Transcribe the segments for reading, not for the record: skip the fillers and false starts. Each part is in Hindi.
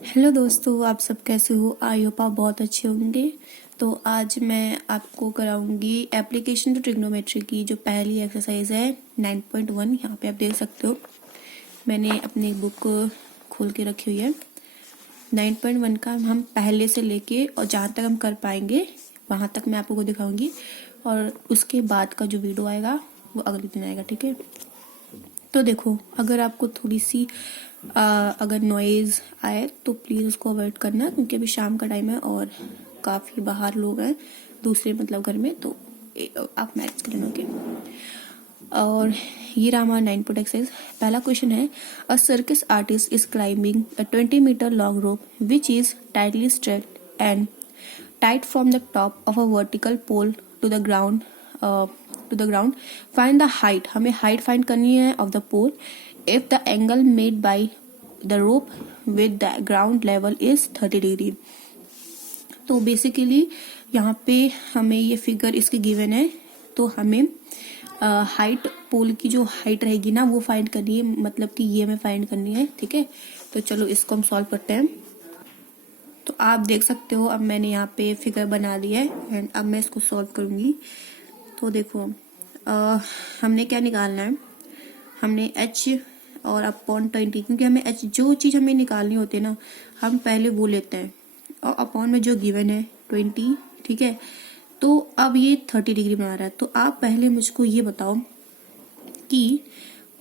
हेलो दोस्तों, आप सब कैसे हो? आई होप आप बहुत अच्छे होंगे। तो आज मैं आपको कराऊंगी एप्लीकेशन टू ट्रिग्नोमेट्री की जो पहली एक्सरसाइज है 9.1। यहाँ पे आप देख सकते हो, मैंने अपनी बुक खोल के रखी हुई है। 9.1 का हम पहले से लेके और जहाँ तक हम कर पाएंगे वहाँ तक मैं आपको दिखाऊंगी, और उसके बाद का जो वीडियो आएगा वो अगले दिन आएगा, ठीक है। तो देखो, अगर आपको थोड़ी सी अगर नॉइज आए तो प्लीज़ उसको अवॉइड करना, क्योंकि अभी शाम का टाइम है और काफ़ी बाहर लोग हैं दूसरे मतलब घर में, तो आप मैनेज कर लेंगे। और ये रहा हमारा 9 एक्सरसाइज। पहला क्वेश्चन है, अ circus artist is climbing a 20-meter long rope which is tightly stretched and tied from the top of a vertical pole to the ground. Find the height. हमें height find करनी है of the pole if the angle made by the rope with the ground level is 30 degree. तो बेसिकली यहाँ पे हमें ये फिगर इसकी गिवन है, तो हमें हाइट पोल की जो हाइट रहेगी ना वो फाइंड करनी है, मतलब कि ये हमें फाइंड करनी है, ठीक है। तो चलो इसको हम सॉल्व करते हैं। तो आप देख सकते हो अब मैंने यहाँ पे फिगर बना ली है एंड अब मैं इसको सॉल्व करूंगी। तो देखो, हमने क्या निकालना है, हमने h और अपॉन 20, क्योंकि हमें h जो चीज़ हमें निकालनी होती है ना हम पहले वो लेते हैं, और अपॉन में जो गिवन है 20, ठीक है। तो अब ये 30 डिग्री बना रहा है, तो आप पहले मुझको ये बताओ कि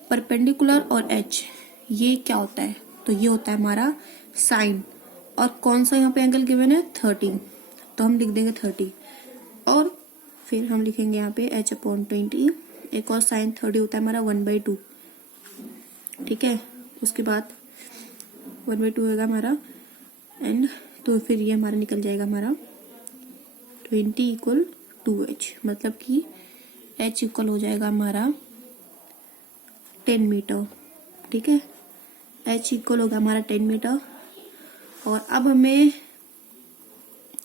परपेंडिकुलर और h ये क्या होता है। तो ये होता है हमारा साइन, और कौन सा यहाँ पे एंगल गिवन है 30, तो हम लिख देंगे 30, और फिर हम लिखेंगे यहाँ पे h/20। एक और साइन 30 होता है हमारा 1/2, ठीक है। उसके बाद 1/2 होगा हमारा, एंड तो फिर ये हमारा निकल जाएगा हमारा 20 = 2h, मतलब कि h इक्वल हो जाएगा हमारा 10 मीटर, ठीक है। h इक्वल होगा हमारा 10 मीटर। और अब हमें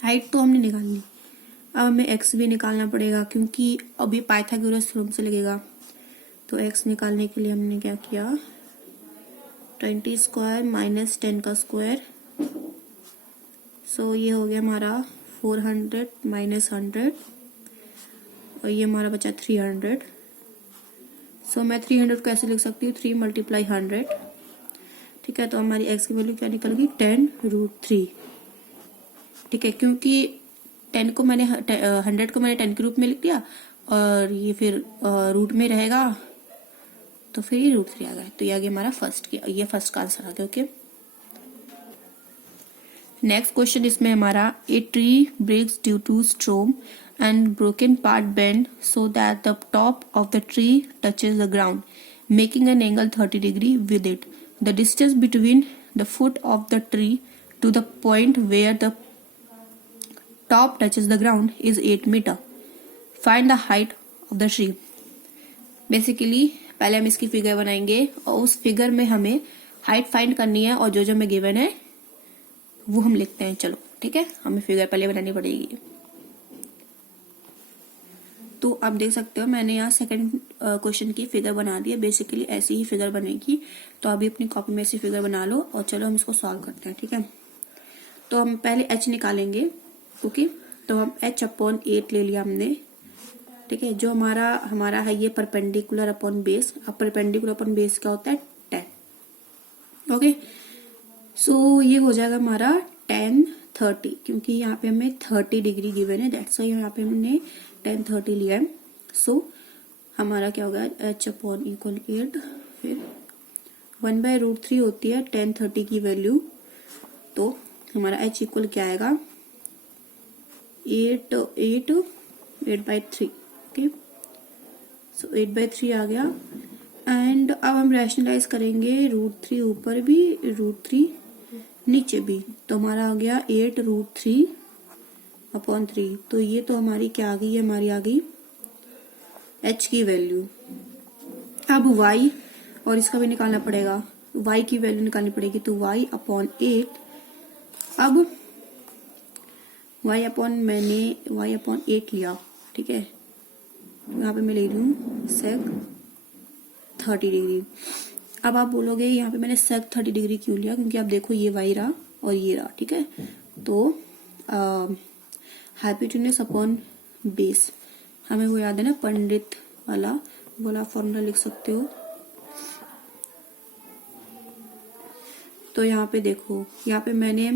हाइट तो हमने निकालनी, अब हमें x भी निकालना पड़ेगा, क्योंकि अभी पाइथागोरस थ्योरम से लगेगा। तो x निकालने के लिए हमने क्या किया, 20 स्क्वायर माइनस 10 का स्क्वायर, सो ये हो गया हमारा 400 माइनस 100, और ये हमारा बचा 300। सो मैं 300 को ऐसे लिख सकती हूँ 3 × 100, ठीक है। तो हमारी x की वैल्यू क्या निकल गई 10√3, ठीक है। क्योंकि 10 को मैंने 100 को मैंने 10 के रूप में लिख दिया, और ये फिर रूट में रहेगा, तो फिर ये √3 आ गया। तो ये आ गया हमारा ये फर्स्ट का आंसर आ गया, ओके। नेक्स्ट क्वेश्चन इसमें हमारा, a tree breaks due to storm and broken part bend so that the top of the tree touches the ground making an angle 30 degree with it. The distance between the foot of the tree to the point where the top touches the ground is 8 meter. Find the height of the tree. Basically पहले हम इसकी फिगर बनाएंगे और उस फिगर में हमें हाइट फाइंड करनी है, और जो जो हमें गिवन है वो हम लिखते हैं। चलो ठीक है, हमें फिगर पहले बनानी पड़ेगी। तो आप देख सकते हो मैंने यहाँ सेकंड क्वेश्चन की फिगर बना दी है। बेसिकली ऐसी ही फिगर बनेगी, तो अभी अपनी कॉपी में ऐसी फिगर बना लो, और चलो हम इसको सॉल्व करते हैं, ठीक है। तो हम पहले h निकालेंगे, ओके। तो हम h/8 ले लिया हमने, ठीक है। जो हमारा है ये परपेंडिकुलर अपॉन बेस। अब परपेंडिकुलर अपॉन बेस क्या होता है 10, ओके। सो ये हो जाएगा हमारा 10 30, क्योंकि यहाँ पे हमें 30 डिग्री गिवन है, दैट्स वाई यहाँ पे हमने 10 30 लिया है। सो हमारा क्या होगा h/8, फिर 1/√3 होती है 10 30 की वैल्यू, तो हमारा h इक्वल क्या आएगा 8/3, ओके। सो 8/3 आ गया। एंड अब हम रैशनलाइज करेंगे √3 ऊपर भी √3 नीचे भी, तो हमारा आ गया 8√3/3। तो ये तो हमारी क्या आ गई, हमारी आ गई h की वैल्यू। अब y और इसका भी निकालना पड़ेगा, y की वैल्यू निकालनी पड़ेगी, तो y/8। अब मैंने y/8 लिया, ठीक है। यहाँ पे मैं ले रही हूँ सेक 30 डिग्री। अब आप बोलोगे यहाँ पे मैंने सेक 30 डिग्री क्यों लिया, क्योंकि आप देखो ये y रहा और ये रहा, ठीक है। तो हाइपोटेन्यूस अपॉन बेस, हमें वो याद है ना, पंडित वाला फॉर्मूला लिख सकते हो। तो यहाँ पे देखो, यहाँ पे मैंने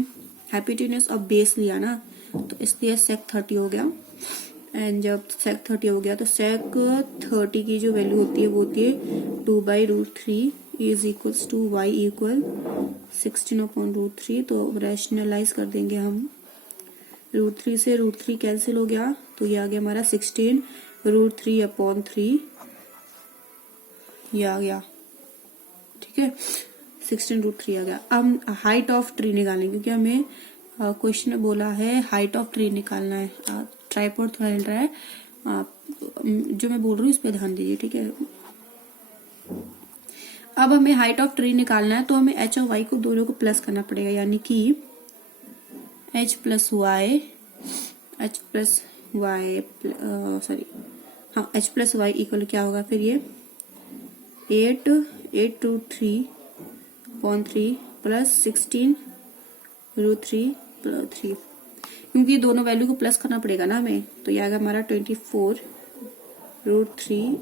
हाइपोटेन्यूस और बेस लिया ना, तो इसलिए सेक 30 हो गया। एंड जब सेक 30 हो गया तो सेक 30 की जो वैल्यू होती है वो होती है 2/√3 is equals to y equal 16/√3। तो रैशनलाइज कर देंगे हम, √3 से √3 कैंसिल हो गया, तो ये आ गया हमारा 16√3/3, ये आ गया, ठीक है, 16√3 आ गया। अब हाइट ऑफ ट्री निकालेंगे, क्योंकि हमें क्वेश्चन में बोला है हाइट ऑफ ट्री निकालना है। ट्राइपॉड थोड़ा हिल रहा है, जो मैं बोल रही हूँ इस पे ध्यान दीजिए, ठीक है। अब हमें हाइट ऑफ ट्री निकालना है, तो हमें h और y को दोनों को प्लस करना पड़ेगा, यानी कि h प्लस वाई इक्वल क्या होगा फिर, ये 8/3 प्लस 16√3 प्लस 3, क्योंकि दोनों वैल्यू को प्लस करना पड़ेगा ना हमें। तो ये आएगा हमारा 24√3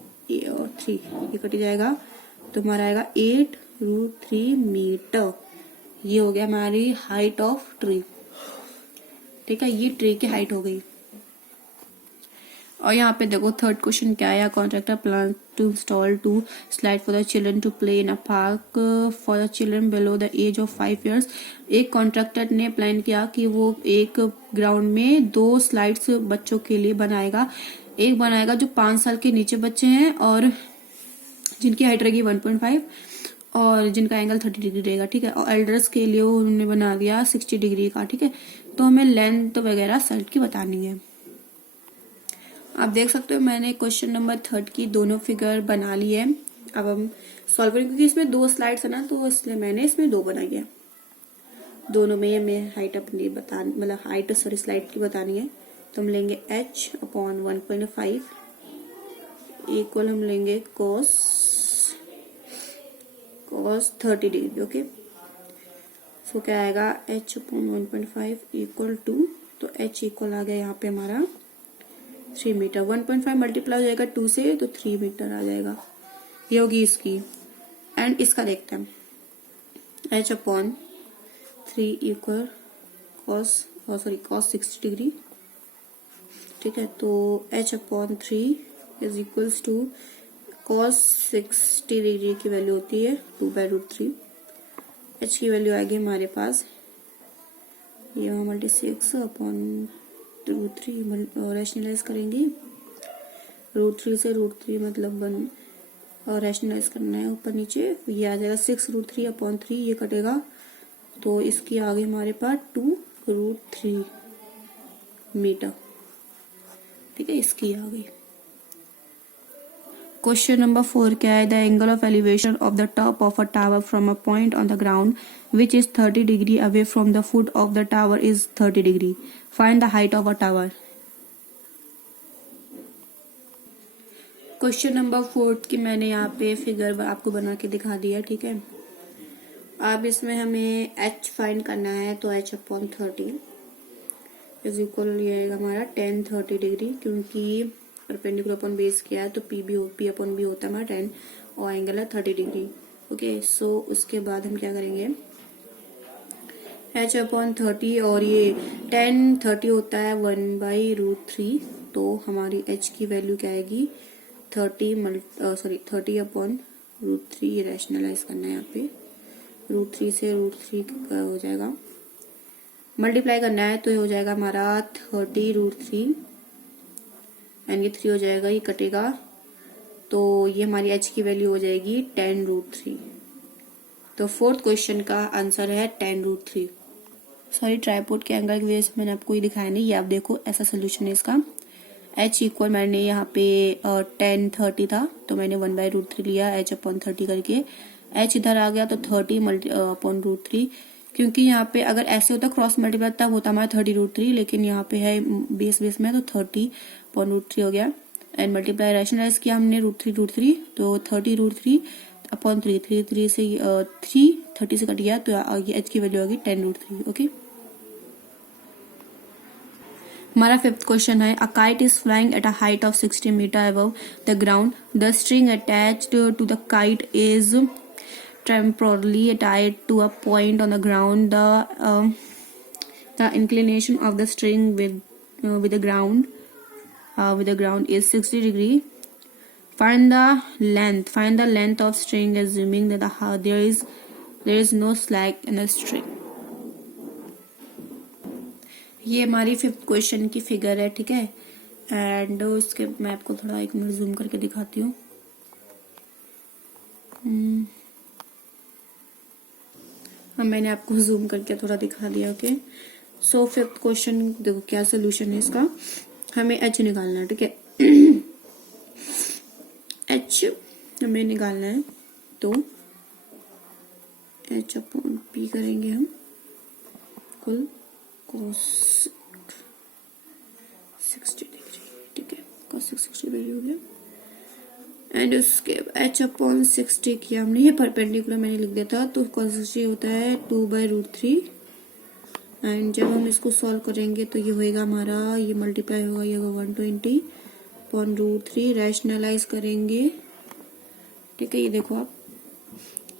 और 3, ये कट जाएगा, तो हमारा आएगा 8√3 मीटर। ये हो गया हमारी हाइट ऑफ ट्री, ठीक है, ये ट्री की हाइट हो गई। और यहाँ पे देखो थर्ड क्वेश्चन क्या है, contractor plan to install 2 slide for the children to play in a park for the children below the age of 5 years। एक कॉन्ट्रैक्टर ने प्लान किया कि वो एक ग्राउंड में 2 स्लाइड्स बच्चों के लिए बनाएगा। एक बनाएगा जो 5 साल के नीचे बच्चे हैं और जिनकी हाइट रहेगी 1.5 और जिनका एंगल 30 डिग्री रहेगा, ठीक है। और एल्डर्स के लिए उन्होंने बना दिया 60 डिग्री का, ठीक है। तो हमें लेंथ वगैरह साइड की बतानी है। आप देख सकते हो मैंने क्वेश्चन नंबर 3 की दोनों फिगर बना ली है। अब हम सॉल्व करेंगे, क्योंकि इसमें 2 स्लाइड्स है ना, तो इसलिए मैंने इसमें 2 बनाई है। दोनों में हमें हाइट अपनी हाइट स्लाइड की बतानी है। तो हम लेंगे h/1.5 इक्वल हम लेंगे cos 30 डिग्री, ओके। सो क्या आएगा h/1.5 इक्वल टू, तो h इक्वल आ गया यहाँ पे हमारा 3 मीटर। 1.5 मल्टीप्लाई हो जाएगा 2 से, तो 3 मीटर आ जाएगा, ये होगी इसकी। एंड इसका देखते हैं, h/3 इक्वल cos 60 डिग्री, ठीक है। तो h/3 is equals to cos 60 degree की वैल्यू होती है 2/√3। h की वैल्यू आएगी हमारे पास, ये 6/√3 रैशनलाइज करेंगे, √3 से √3 मतलब और रैशनलाइज करना है ऊपर नीचे, ये आ जाएगा 6√3/3, ये कटेगा, तो इसकी आ गई हमारे पास 2√3 मीटर, ठीक है, इसकी आ गई। क्वेश्चन नंबर 4 क्या है, the angle of elevation of the top of a tower from a point on the ground which is 30 degree away from the foot of the tower is 30 degree. Find the height of a tower. Question number 4 की मैंने यहाँ पे फिगर आपको बना के दिखा दिया, ठीक है। अब इसमें हमें h फाइंड करना है, तो h/30 इज इक्वल ये आएगा हमारा 10-30 डिग्री, क्योंकि परपेंडिकुलर अपॉन बेस किया है तो P/B होता है हमारा 10 और एंगल है 30 डिग्री, ओके। सो उसके बाद हम क्या करेंगे, h/30 और ये 10-30 होता है 1/√3, तो हमारी h की वैल्यू क्या आएगी 30/√3, रैशनलाइज करना है यहाँ पे, √3 से √3 का हो जाएगा, मल्टीप्लाई करना है तो ये हो जाएगा हमारा 30√3 एंड ये 3 हो जाएगा, ये कटेगा, तो ये हमारी h की वैल्यू हो जाएगी 10√3। तो 4th क्वेश्चन का आंसर है 10√3। सॉरी, ट्राइपॉड के एंगल की वजह से मैंने आपको ये दिखाया नहीं, ये आप देखो ऐसा सोल्यूशन है इसका। h इक्वल मैंने यहाँ पे 10-30 था तो मैंने 1/√3 लिया h/30 करके, h इधर आ गया तो 30/√3, क्योंकि यहाँ पे अगर ऐसे होता क्रॉस मल्टीप्लाई तब होता हमारा 30√3, लेकिन यहाँ पे है बेस में तो 30/√3 हो गया। एंड मल्टीप्लाई रैशनलाइज किया हमने √3 तो 30√3, अपॉन 3, 3 से 30 से कट गया तो ये h की वैल्यू होगी 10√3। ओके, हमारा फिफ्थ क्वेश्चन है, a kite is flying at a height of 60 metre above the ground, the string attached to the kite is temporarily tied to a point on the ground. The inclination of the string with the ground is 60 degree. Find the length of string assuming that there is no slack in the string. ये हमारी फिफ्थ क्वेश्चन की फिगर है, ठीक है। एंड उसके मैं आपको थोड़ा एक मिनट जूम करके दिखाती हूँ। मैंने आपको जूम करके थोड़ा दिखा दिया। ओके, सो फिफ्थ क्वेश्चन देखो क्या सोल्यूशन है इसका। हमें एच निकालना है, ठीक है। एच हमें निकालना है तो एच अपॉन पी करेंगे हम, कुल cos 60 डिग्री, ठीक है। cos 60 डिग्री हो गया। एंड उसके h अपॉन 60 किया हमने, ये परपेंडिकुलर मैंने लिख दिया था, तो cos 60 होता है 2/√3। एंड जब हम इसको सॉल्व करेंगे तो ये होएगा हमारा, ये मल्टीप्लाई होगा, ये होगा 120 अपॉन √3। रैशनलाइज करेंगे, ठीक है। ये देखो आप,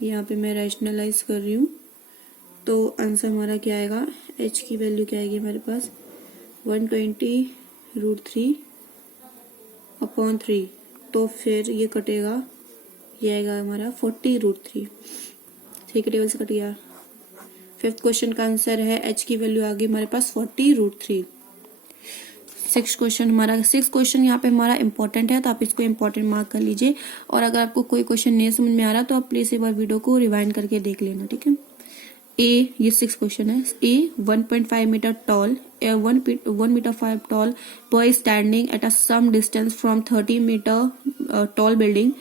यहाँ पे मैं रैशनलाइज कर रही हूँ तो आंसर हमारा क्या आएगा, h की वैल्यू क्या आएगी हमारे पास 120√3 अपॉन 3, तो फिर ये कटेगा, ये आएगा हमारा 40√3। 3 के टेबल से कट गया। फिफ्थ क्वेश्चन का आंसर है h की वैल्यू आ गई हमारे पास 40√3। सिक्स क्वेश्चन यहाँ पे हमारा इंपॉर्टेंट है, तो आप इसको इंपॉर्टेंट मार्क कर लीजिए। और अगर आपको कोई क्वेश्चन नहीं समझ में आ रहा तो आप प्लीज एक बार वीडियो को रिवाइंड करके देख लेना, ठीक है। ये सिक्स क्वेश्चन है। A 1.5 metre tall, 1 metre 5 tall boy standing at a some distance from 30 metre tall building,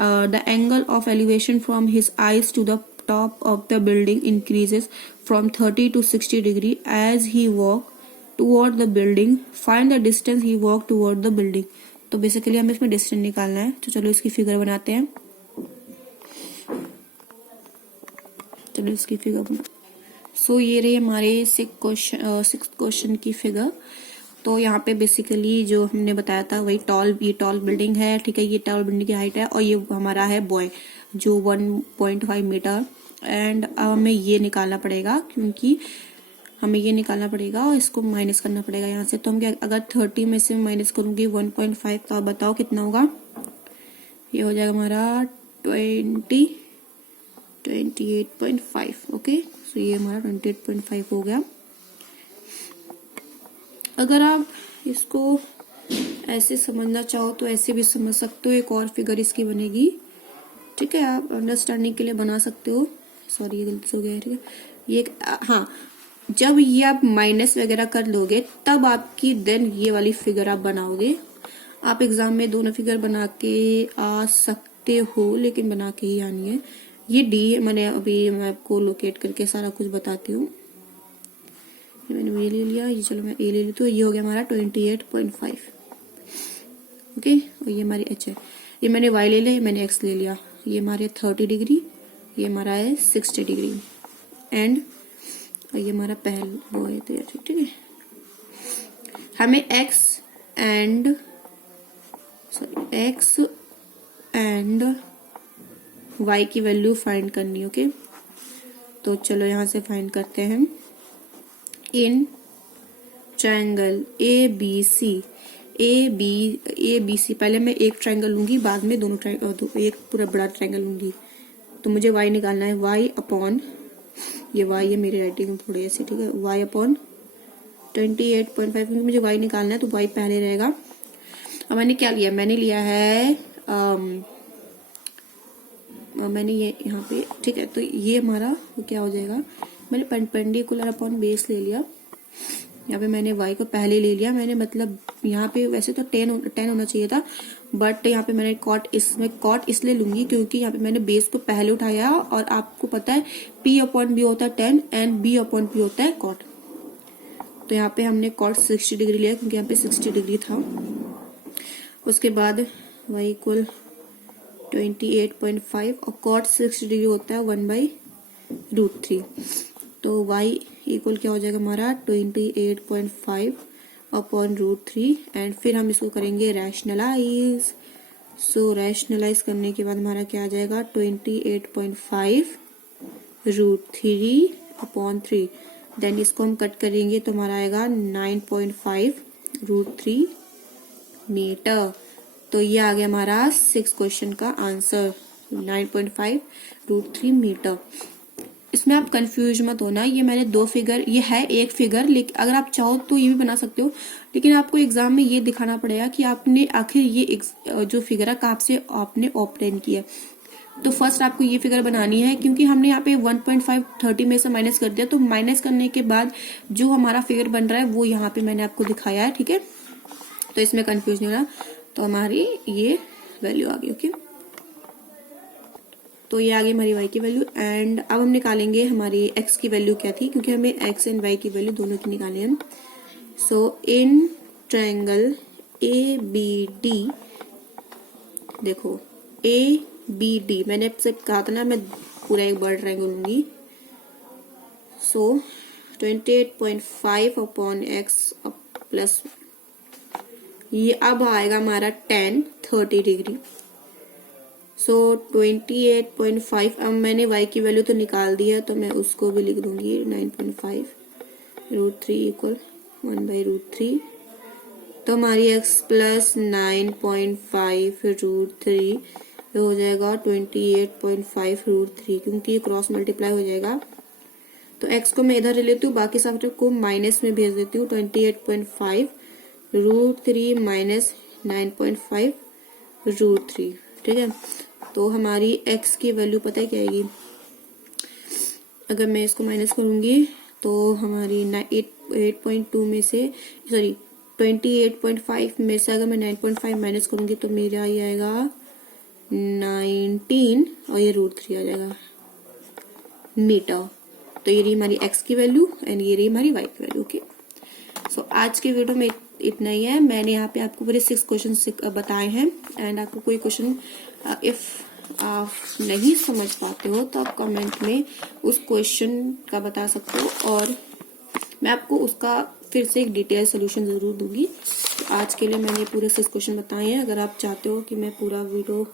the angle of elevation from his eyes to the top of the building increases from 30 to 60 degree as he walk toward the building. Find the distance he walked toward the building. तो बेसिकली हमें इसमें डिस्टेंस निकालना है, तो चलो इसकी फिगर बनाते हैं। चलो इसकी फिगर बना। सो ये रही हमारे सिक्स क्वेश्चन की फिगर। तो यहाँ पे बेसिकली जो हमने बताया था वही ये टॉल बिल्डिंग है, ठीक है। ये टॉल बिल्डिंग की हाइट है और ये हमारा है बॉय जो 1.5 मीटर। एंड अब हमें ये निकालना पड़ेगा, क्योंकि हमें ये निकालना पड़ेगा और इसको माइनस करना पड़ेगा यहाँ से। तो हम क्या, अगर 30 में से माइनस करूंगी 1.5 तो आप बताओ कितना होगा। ये हो जाएगा हमारा 28.5। ओके, सो ये हमारा 28.5 हो गया। अगर आप इसको ऐसे समझना चाहो तो ऐसे भी समझ सकते हो, एक और फिगर इसकी बनेगी, ठीक है। आप अंडरस्टैंडिंग के लिए बना सकते हो। सॉरी ये गलती से हो गया, ठीक है। ये हाँ, जब ये आप माइनस वगैरह कर लोगे तब आपकी देन ये वाली फिगर आप बनाओगे। आप एग्जाम में दोनों फिगर बना के आ सकते हो, लेकिन बना के ही आनी है। ये डी मैंने अभी मैं आपको लोकेट करके सारा कुछ बताती हूँ। मैंने ये ले लिया, ये चलो मैं ए ले ली, तो ये हो गया हमारा 28.5। ओके, और ये हमारी एच है। ये मैंने वाई ले लिया, ये मैंने एक्स ले लिया। ये हमारे 30 डिग्री, ये हमारा है 60 डिग्री। एंड ये हमारा पहल वो है, तो ठीक है। हमें एक्स एंड वाई की वैल्यू फाइंड करनी है। ओके, तो चलो यहां से फाइंड करते हैं। In triangle A B C, पहले मैं एक ट्रायंगल लूंगी, बाद में दोनों एक पूरा बड़ा ट्रायंगल लूंगी। तो मुझे y निकालना है, y अपॉन, ये y है मेरी राइटिंग थोड़ी ऐसी, ठीक है। y अपॉन 28.5, क्योंकि मुझे y निकालना है तो y पहले रहेगा। अब मैंने क्या लिया, मैंने लिया है मैंने ये यहाँ पे, ठीक है। तो ये हमारा क्या हो जाएगा, मैंने परपेंडिकुलर अपॉन बेस ले लिया। यहाँ पे मैंने y को पहले ले लिया, मैंने मतलब यहाँ पे वैसे तो 10 होना चाहिए था, बट यहाँ पे मैंने कॉट इसलिए लूंगी क्योंकि यहाँ पे मैंने बेस को पहले उठाया। और आपको पता है p अपॉन बी होता है 10 एंड b अपॉन p होता है कॉट। तो यहाँ पे हमने कॉट 60 डिग्री लिया क्योंकि यहाँ पे 60 डिग्री था। उसके बाद y इक्वल 28.5 और cot 60 डिग्री होता है 1/√3। तो y इक्वल क्या हो जाएगा हमारा 28.5 अपॉन √3 एंड फिर हम इसको करेंगे रैशनलाइज। सो रैशनलाइज करने के बाद हमारा क्या आ जाएगा 28.5 √3 अपॉन 3। देन इसको हम कट करेंगे तो हमारा आएगा 9.5 √3 मीटर। तो ये आ गया हमारा 6 क्वेश्चन का आंसर 9.5 √3 मीटर। इसमें आप कंफ्यूज मत होना, ये मैंने दो फिगर, ये है एक फिगर, लेकिन अगर आप चाहो तो ये भी बना सकते हो, लेकिन आपको एग्जाम में ये दिखाना पड़ेगा कि आपने आखिर ये जो फिगर है कहाँ से आपने ऑब्टेन किया। तो फर्स्ट आपको ये फिगर बनानी है, क्योंकि हमने यहाँ पे 1.5 30 में से माइनस कर दिया, तो माइनस करने के बाद जो हमारा फिगर बन रहा है वो यहाँ पे मैंने आपको दिखाया है, ठीक है। तो इसमें कंफ्यूज नहीं होना। तो हमारी ये वैल्यू आ गई, ओके। तो ये आ गई हमारी y की वैल्यू एंड अब हम निकालेंगे हमारी x की वैल्यू क्या थी, क्योंकि हमें x एंड y की वैल्यू दोनों की निकालनी है। सो इन ट्रायंगल ABD, देखो ABD मैंने आपसे कहा था ना मैं पूरा एक बड़ा ट्रायंगल लूंगी। सो 28.5 अपॉन x प्लस ये अब आएगा हमारा 10 30 डिग्री। सो 28.5 अब मैंने y की वैल्यू तो निकाल दी है, तो मैं उसको भी लिख दूंगी 9.5 √3 इक्वल 1/√3। तो हमारी x प्लस 9.5 √3 हो जाएगा 28.5 √3, क्योंकि ये क्रॉस मल्टीप्लाई हो जाएगा। तो x को मैं इधर ले लेती हूँ, बाकी सब को माइनस में भेज देती हूँ। 28.5 √3 माइनस 9.5 √3, ठीक है। तो हमारी x की वैल्यू पता है क्या आएगी, अगर मैं इसको माइनस करूंगी तो हमारी 8.2 में से सॉरी 28.5 में से अगर मैं 9.5 माइनस करूंगी तो मेरा ये आएगा 19 और ये √3 आ जाएगा मीटर। तो ये रही हमारी x की वैल्यू एंड ये रही हमारी y की वैल्यू, ओके। सो आज के वीडियो में इतना ही है। मैंने यहाँ पे आपको पूरे 6 क्वेश्चन बताए हैं एंड आपको कोई क्वेश्चन इफ आप नहीं समझ पाते हो तो आप कमेंट में उस क्वेश्चन का बता सकते हो और मैं आपको उसका फिर से एक डिटेल सोल्यूशन जरूर दूंगी। तो आज के लिए मैंने पूरे 6 क्वेश्चन बताए हैं। अगर आप चाहते हो कि मैं पूरा वीडियो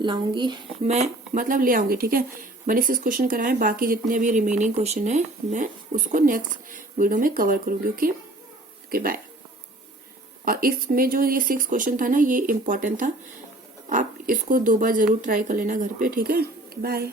लाऊंगी, मैं मतलब ले आऊंगी, ठीक है। मैंने 6 क्वेश्चन कराए, बाकी जितने भी रिमेनिंग क्वेश्चन है मैं उसको नेक्स्ट वीडियो में कवर करूंगी, ओके। Okay bye. और इसमें जो ये 6 क्वेश्चन था ना, ये इम्पोर्टेंट था, आप इसको 2 बार जरूर ट्राई कर लेना घर पे, ठीक है। बाय।